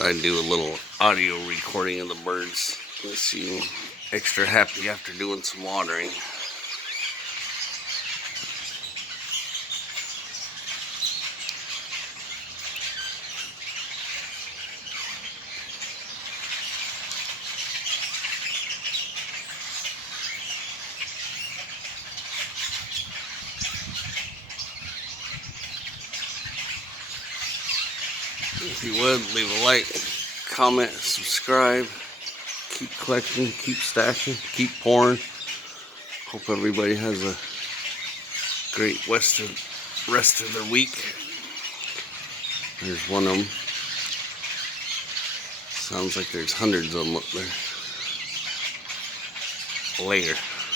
I do a little audio recording of the birds. Makes you extra happy after doing some watering. If you would, leave a like, comment, subscribe. Keep collecting, keep stashing, keep pouring. Hope everybody has a great rest of their week. There's one of them. Sounds like there's hundreds of them up there. Later.